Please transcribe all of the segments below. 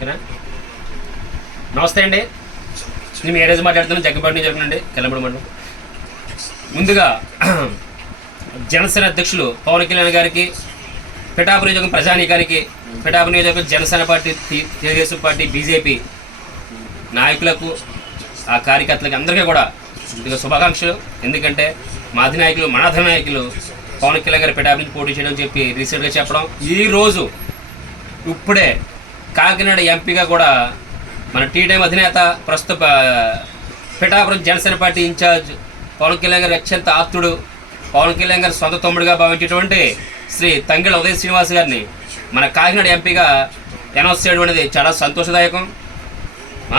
ఓకేనా? నమస్తే అండి. నేను మీ ఏరేజ్ మాట్లాడుతున్నాను జగ్గబండి నుంచి జరుగునండి కెల్లబడి మండలం. ముందుగా జనసేన అధ్యక్షులు పవన్ కళ్యాణ్ గారికి పిఠాపు నియోజకవర్గం ప్రజానీకానికి పిఠాపు నియోజకవర్గం Janasena party Telugu Desam party BJP నాయకులకు ఆ కార్యకర్తలకు అందరికీ కూడా ముందుగా శుభాకాంక్షలు. ఎందుకంటే మా అధినాయకులు మన పవన్ కళ్యాణ్ గారి పిఠాపు నుంచి పోటీ చేయడం చెప్పి రీసెంట్గా చెప్పడం. ఈ రోజు ఇప్పుడే కాకినాడ ఎంపీగా కూడా మన టీ టైం అధినేత ప్రస్తుత పిఠాపురం జనసేన పార్టీ ఇన్ఛార్జ్ పవన్ కళ్యాణ్ గారి అత్యంత ఆప్తుడు. పవన్ కళ్యాణ్ గారి సొంత తమ్ముడుగా భావించేటువంటి శ్రీ తంగిళ ఉదయ శ్రీనివాస్ గారిని మన కాకినాడ ఎంపీగా అనౌన్స్ చేయడం అనేది చాలా సంతోషదాయకం.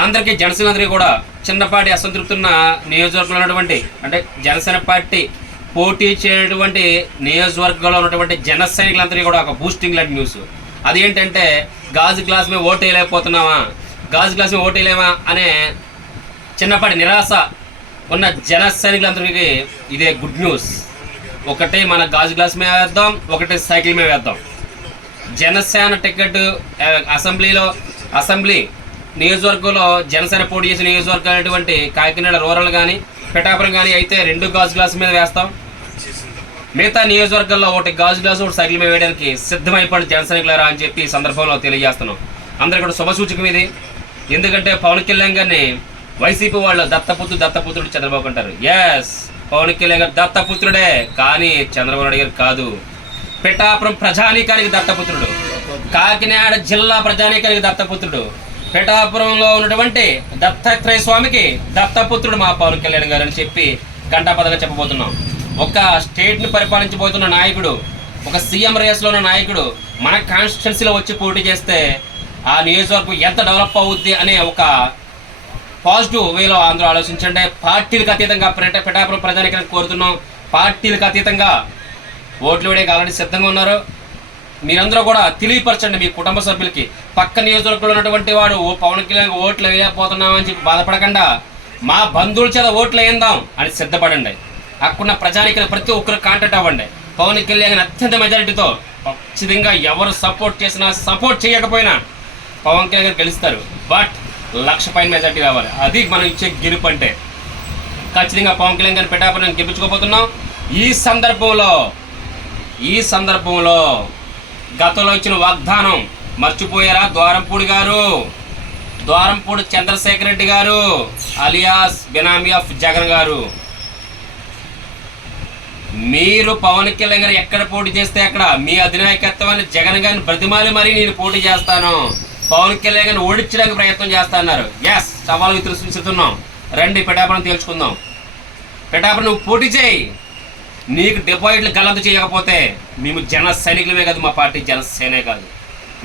అందరికీ జనసేన అందరికీ కూడా చిన్నపాటి అసంతృప్తి ఉన్న నియోజకవర్గంలో ఉన్నటువంటి అంటే జనసేన పార్టీ పోటీ చేయనటువంటి నియోజకవర్గంలో ఉన్నటువంటి జన సైనికులందరికీ కూడా ఒక బూస్టింగ్ లాంటి న్యూస్ అది ఏంటంటే గాజు గ్లాస్ మీద ఓటు వేయలేకపోతున్నామా గాజు గ్లాస్ మీద ఓటు వేయలేమా అనే చిన్నపాటి నిరాశ ఉన్న జన సైనికులందరికీ ఇదే గుడ్ న్యూస్. ఒకటే మన గాజు గ్లాస్ మీద వేద్దాం ఒకటే సైకిల్ మీద వేద్దాం. జనసేన టికెట్ అసెంబ్లీలో అసెంబ్లీ నియోజకవర్గంలో జనసేన పోటీ చేసిన నియోజకవర్గం అనేటువంటి కాకినాడ రూరల్ కానీ పిఠాపురం కానీ అయితే రెండు గాజు గ్లాస్ మీద వేస్తాం. మిగతా నియోజకవర్గాల్లో ఒకటి గాజు గ్లాసు ఒకటి సైకిల్ మీద వేయడానికి సిద్ధమైపోయిన జనసైనికులారా అని చెప్పి సందర్భంలో తెలియజేస్తున్నాం. అందరికీ కూడా శుభసూచకం ఇది. ఎందుకంటే పవన్ కళ్యాణ్ గారిని వైసీపీ వాళ్ళు దత్తపుత్రుడు దత్తపుత్రుడు చంద్రబాబు అంటారు. ఎస్ పవన్ కళ్యాణ్ గారు దత్తపుత్రుడే. కానీ చంద్రబాబు నాయుడు గారు కాదు. పిఠాపురం ప్రజానీకానికి దత్తపుత్రుడు. కాకినాడ జిల్లా ప్రజానీకానికి దత్తపుత్రుడు. పిఠాపురంలో ఉన్నటువంటి దత్తాత్రేయ స్వామికి దత్తపుత్రుడు మా పవన్ కళ్యాణ్ గారు అని చెప్పి గంటాపదగా చెప్పబోతున్నాం. ఒక స్టేట్ని పరిపాలించబోతున్న నాయకుడు ఒక సీఎం రేస్లో ఉన్న నాయకుడు మన కాన్స్టిట్యున్సీలో వచ్చి పోటీ చేస్తే ఆ నియోజకవర్గం ఎంత డెవలప్ అవుద్ది అనే ఒక పాజిటివ్ వేలో అందరూ ఆలోచించండి. పార్టీలకు అతీతంగా పిఠ- పిఠాపురం ప్రజానికానికి కోరుతున్నాం. పార్టీలకు అతీతంగా ఓట్లు వేయడానికి ఆల్రెడీ సిద్ధంగా ఉన్నారు. మీరందరూ కూడా తెలియపరచండి మీ కుటుంబ సభ్యులకి. పక్క నియోజకవర్గంలో ఉన్నటువంటి వాడు ఓ పవన్ కళ్యాణ్ ఓట్లు వేయకపోతున్నామని చెప్పి బాధపడకుండా. మా బంధువుల చేత ఓట్లు వేయిందాం అని సిద్ధపడండి. అక్కడున్న ప్రజానికి ప్రతి ఒక్కరు కాంటాక్ట్ అవ్వండి. పవన్ కళ్యాణ్ అత్యంత మెజారిటీతో ఖచ్చితంగా ఎవరు సపోర్ట్ చేసినా సపోర్ట్ చేయకపోయినా పవన్ కళ్యాణ్ గారు గెలుస్తారు. బట్ లక్ష పైన మెజారిటీ రావాలి. అది మనం ఇచ్చే గెలుపు అంటే. ఖచ్చితంగా పవన్ కళ్యాణ్ గారిని పెట్టాపని గెలుచుకోబోతున్నాం ఈ సందర్భంలో ఈ సందర్భంలో గతంలో ఇచ్చిన వాగ్దానం మర్చిపోయారా ద్వారంపూడి గారు? ద్వారంపూడి చంద్రశేఖర్ రెడ్డి గారు అలియాస్ బినామీ ఆఫ్ జగన్ గారు. మీరు పవన్ కళ్యాణ్ గారు ఎక్కడ పోటీ చేస్తే అక్కడ? మీ అధినాయకత్వాన్ని జగన్ గారిని బ్రతిమాలి మరీ నేను పోటీ చేస్తాను. పవన్ కళ్యాణ్ గారిని ఓడించడానికి ప్రయత్నం చేస్తా అన్నారు ఎస్ సవాలు విసురుతున్నాం రండి పిఠాపురం తేల్చుకుందాం. పిఠాపురం నువ్వు పోటీ చేయి. నీకు డిపాజిట్లు గలంతు చేయకపోతే మేము జన సైనికులమే కాదు మా పార్టీ జనసేనే కాదు.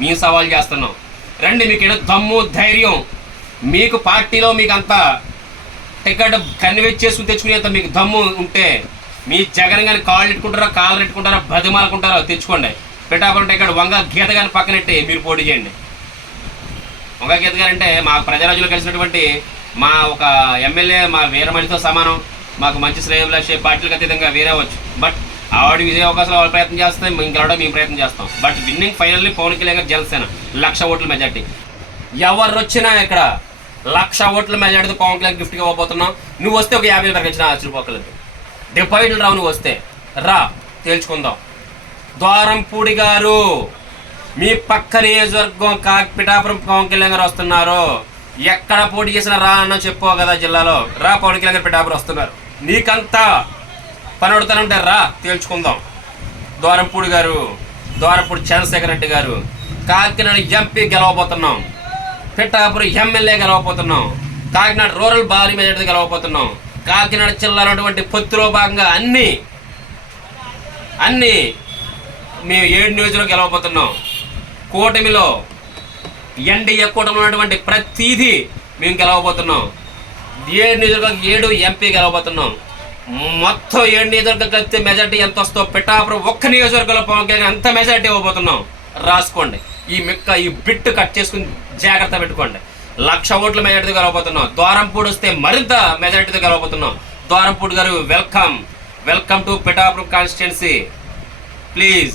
మేము సవాల్ చేస్తున్నాం. రండి మీకు ఏదో దమ్ము ధైర్యం. మీకు పార్టీలో మీకు అంతా టికెట్ కన్వెన్స్ చేసుకుని తెచ్చుకునేంత మీకు దమ్ము ఉంటే మీ జగన్ గారిని కాళ్ళు పెట్టుకుంటారా కాళ్ళు పెట్టుకుంటారా బతిమాలకుంటారో తెచ్చుకోండి. పిఠాపురం ఇక్కడ వంగ గీత గారిని పక్కనెట్టి మీరు పోటీ చేయండి. వంగ గీత గారు అంటే మా ప్రజారాజులు కలిసినటువంటి మా ఒక ఎమ్మెల్యే మా వీరమణితో సమానం. మాకు మంచి శ్రేయభిలాషి పార్టీలకు అతీతంగా వేరే అవ్వచ్చు. బట్ ఆవిడ విజయ అవకాశాలు వాళ్ళు ప్రయత్నం చేస్తే మేము మేము ప్రయత్నం చేస్తాం. But winning finally Pawan Kalyan garu Janasena. Lakh ఓట్ల మెజార్టీ. ఎవరు వచ్చినా ఇక్కడ లక్ష ఓట్ల మెజార్టీతో పవన్ కళ్యాణ్ గిఫ్ట్గా ఇవ్వబోతున్నాం నువ్వు వస్తే ఒక యాభై వరకు వచ్చినా ఆశ్చర్యపోకలేదు డిపాజిట్లు రావు నువ్వు వస్తే. రా తేల్చుకుందాం. ద్వారంపూడి గారు మీ పక్క నియోజకవర్గం కాకి పిఠాపురం పవన్ కళ్యాణ్ గారు వస్తున్నారు. ఎక్కడ పోటీ చేసినా రా అన్న చెప్పావు కదా జిల్లాలో. రా పవన్ కళ్యాణ్ గారు పిఠాపురం వస్తున్నారు. నీకంతా పనడుతానంటే రా తేల్చుకుందాం. ద్వారంపూడి గారు ద్వారంపూడి చంద్రశేఖర్ రెడ్డి గారు కాకినాడ ఎంపీ గెలవబోతున్నాం. పిఠాపురం ఎమ్మెల్యే గెలవబోతున్నాం. కాకినాడ రూరల్ భారీ మెజార్టీ గెలవబోతున్నాం. కాకినాడ జిల్లాలో ఉన్నటువంటి పొత్తులో భాగంగా అన్ని అన్ని మేము ఏడు నియోజకవర్గం గెలవబోతున్నాం. కూటమిలో ఎన్డీఏ కూటమిలో ఉన్నటువంటి ప్రతిదీ మేము గెలవబోతున్నాం. ఏడు నియోజకవర్గం ఏడు ఎంపీ గెలవబోతున్నాం. మొత్తం ఏడు నియోజకవర్గం కలిస్తే మెజార్టీ ఎంత వస్తో పిఠాపురం ఒక్క నియోజకవర్గంలో పవన్ కళ్యాణ్ ఎంత మెజార్టీ ఇవ్వబోతున్నాం. రాసుకోండి. ఈ మిక్క ఈ బిట్ కట్ చేసుకుని జాగ్రత్త పెట్టుకోండి. లక్ష ఓట్ల మెజార్టీతో గెలవబోతున్నాం. ద్వారంపూడి వస్తే మరింత మెజార్టీతో గెలవబోతున్నాం. Dwarampudi garu welcome welcome to Pithapuram constituency please